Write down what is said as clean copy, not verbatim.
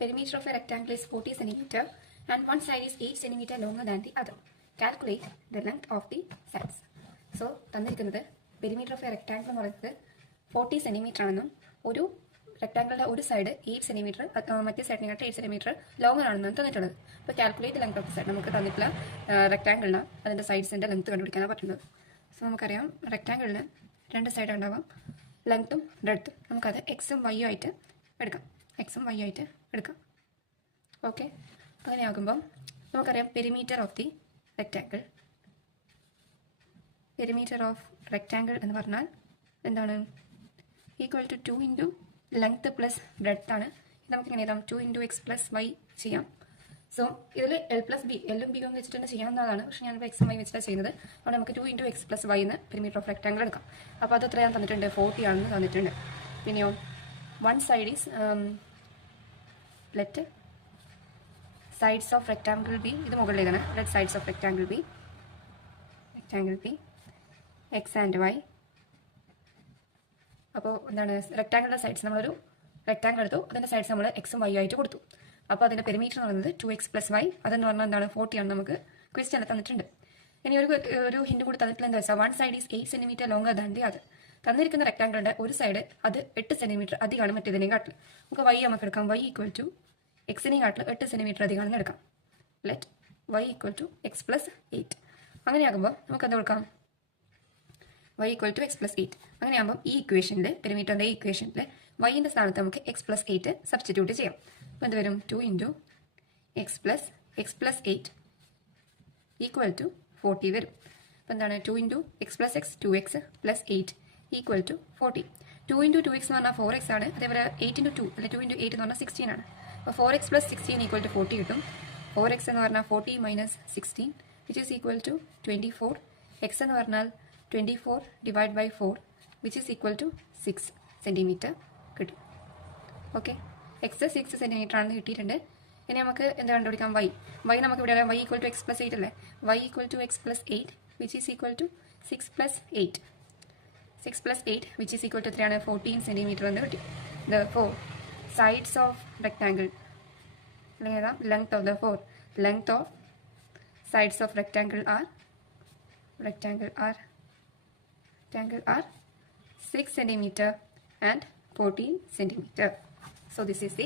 perimeter of a rectangle is 40 centimeter and one side is 8 centimeter longer than the other. Calculate the length of the sides. So, തന്നിരിക്കുന്നത് perimeter of a rectangle എന്ന് പറയുന്നത് 40 centimeter ആണെന്നും ഒരു റെക്ടാങ്കിളിന്റെ ഒരു side 8 centimetre മറ്റേ സൈഡിനെക്കാട്ട് 8 centimetre longer ആണെന്നാണ് തന്നിട്ടുള്ളത്. അപ്പോൾ calculate length of the side നമുക്ക് തന്നിട്ടുള്ള റെക്ടാങ്കിളിന് അതിന്റെ സൈഡ്സിന്റെ ലെങ്ത് കണ്ടുപിടിക്കാനാണ് പറ്റുന്നത്. സോ നമുക്കറിയാം റെക്ടാങ്കിളിന് രണ്ട് സൈഡ് ഉണ്ടാവാം, ലെങ്ത്തും ബ്രെഡ്ത്തും. നമുക്കത് എക്സും വൈയും ആയിട്ട് എടുക്കാം. ഓക്കെ, അങ്ങനെയാകുമ്പം നമുക്കറിയാം perimeter of the rectangle. Perimeter of rectangle എന്ന് പറഞ്ഞാൽ എന്താണ്? Equal to 2 into length plus breadth ആണ്. ഇത് നമുക്ക് ഇങ്ങനെ എഴുതാം, 2 ഇൻറ്റു എക്സ് പ്ലസ് വൈ ചെയ്യാം. സോ ഇതിൽ എൽ പ്ലസ് ബി, എല്ലും ബിയും വെച്ചിട്ട് തന്നെ ചെയ്യാവുന്നതാണ്. പക്ഷേ ഞാനിപ്പോൾ എക്സും വൈ വെച്ചിട്ടാണ് ചെയ്യുന്നത്. അപ്പോൾ നമുക്ക് 2 ഇൻറ്റു എക്സ് പ്ലസ് വൈ എന്ന് പെരിമീറ്റർ ഓഫ് റെക്ടാങ്കിൾ എടുക്കാം. അപ്പോൾ അത് എത്രയാണ് തന്നിട്ടുണ്ട്? 40 ആണെന്ന് തന്നിട്ടുണ്ട്. പിന്നെയോ one side is let sides of rectangle be, ഇത് മുകളിൽ എഴുതണം. Let sides of rectangle be X and Y. അപ്പോൾ എന്താണ് റെക്ടാങ്കിളിൻ്റെ സൈഡ്സ്, നമ്മളൊരു റെക്ടാങ്കിൾ എടുത്തു, അതിൻ്റെ സൈഡ്സ് നമ്മൾ എക്സും വൈ ആയിട്ട് കൊടുത്തു. അപ്പോൾ അതിൻ്റെ പെരിമീറ്റർ എന്ന് പറയുന്നത് 2x പ്ലസ് വൈ, അതെന്ന് പറഞ്ഞാൽ എന്താണ് 40 ആണ് നമുക്ക് ക്വസ്റ്റ്യൻ തന്നിട്ടുണ്ട്. ഇനി ഒരു ഹിന്റ് കൂടി തന്നിട്ടുള്ള എന്താ വെച്ചാൽ one side is 8 centimetre longer than the other. തന്നിരിക്കുന്ന റെക്ടാങ്കിളിൻ്റെ ഒരു സൈഡ് അത് 8 സെന്റിമീറ്റർ അധികമാണ് മറ്റേതിനെയും കാട്ടിൽ. നമുക്ക് വൈ നമുക്ക് എടുക്കാം. വൈ ഈക്വൽ ടു എക്സിനെയും കാട്ടിൽ 8 സെന്റിമീറ്റർ അധികമാണെന്ന് എടുക്കാം. Let Y equal to X plus 8. അങ്ങനെയാകുമ്പോൾ നമുക്ക് എന്താ കൊടുക്കാം? y equal to X plus 8. അങ്ങനെയാകുമ്പോൾ ഈ ഇക്വേഷനിൽ, പെരിമീറ്ററിൻ്റെ ഈ ഇക്വേഷനിൽ വൈൻ്റെ സ്ഥാനത്ത് നമുക്ക് എക്സ് പ്ലസ് 8 സബ്സ്റ്റിറ്റ്യൂട്ട് ചെയ്യാം. അപ്പോൾ എന്ത് വരും? 2 into X plus 8 equal to 40 വരും. അപ്പോൾ എന്താണ്? 2 into X plus X, 2x plus 8 equal to 40. 2 into 2x എന്ന് പറഞ്ഞാൽ 4x ആണ്. അതേപോലെ 8 ഇൻറ്റു 2 അല്ലെ 2 ഇൻറ്റു 8 എന്ന് പറഞ്ഞാൽ 16 ആണ്. അപ്പോൾ 4x പ്ലസ് 16 ഈക്വൽ ടു 40 കിട്ടും. 4x എന്ന് പറഞ്ഞാൽ 40 minus 16 which is equal to 24. X എന്ന് പറഞ്ഞാൽ 24 divide by 4 which is equal to 6 centimetre കിട്ടും. ഓക്കെ, എക്സ് 6 സെൻറ്റിമീറ്റർ ആണെന്ന് കിട്ടിയിട്ടുണ്ട്. ഇനി നമുക്ക് എന്താ കണ്ടുപിടിക്കാം? വൈ നമുക്ക് ഇവിടെ അറിയാം. Y equal to X plus 8 അല്ലേ? Y equal to X plus 8 which is equal to 6 plus 8 which is equal to എത്രയാണ്? 14 സെൻറ്റിമീറ്റർ എന്ന് കിട്ടി. The four sides of rectangle, അല്ലെങ്കിൽ ഏതാ length of the four length of sides of rectangle are 6 centimeter and 14 centimeter. So this is the